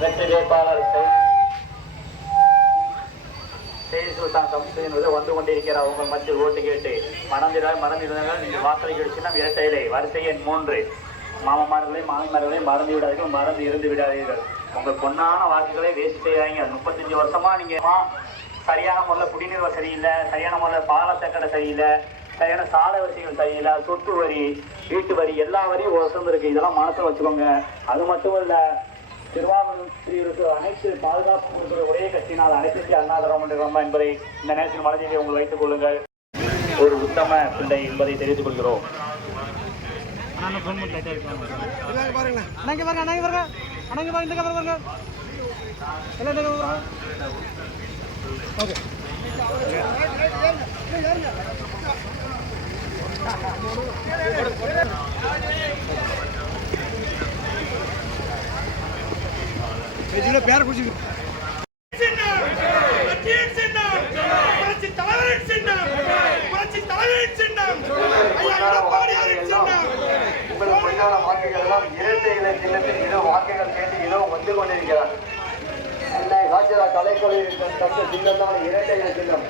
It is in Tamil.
வெற்றி வேட்பாளர் சுல்தான் சம்சுதீன் வந்து கொண்டிருக்கிறார். உங்கள் மத்தியில் ஓட்டு கேட்டு மறந்திருந்தால் நீங்கள் வாக்களிக்க சின்னம் இரட்டையிலே வரிசை எண் 3. மாமமார்களையும் மாமிமார்களையும் மறந்து விடாதீர்கள், மறந்து இருந்து விடாதீர்கள். உங்கள் பொன்னான வாக்குகளை வேஸ்ட் செய்யாங்க. 35 வருஷமா நீங்க சரியான முறையில் குடிநீர் வசதி இல்லை, சரியான முறையில் பாலத்தக்கடை சரியில்லை, சரியான சாலை வசதிகள் சரியில்லை, சொத்து வரி, வீட்டு வரி, எல்லா வரியும் வசம் இருக்கு. இதெல்லாம் மனசில் வச்சுக்கோங்க. அது மட்டும் இல்ல, திருவாரூருக்கு அனைத்து பாதுகாப்பு கொடுக்கிற ஒரே கட்சியினால் அனைத்து அண்ணா திராவிட என்பதை இந்த நேரத்தில் மனதிலே உங்கள் வைத்துக் கொள்ளுங்கள். ஒரு உத்தம பிள்ளை என்பதை தெரிவித்துக் கொள்கிறோம். பேர் குடிச்சு வாக்குகள் எல்லாம் இரட்டை இலை சின்னத்தில் இதோ வாக்குகள் கேட்டு இதோ வந்து கொண்டிருக்கிறார். கலைக்கொலை சின்னம் தான் இரட்டை இலை சின்னம்.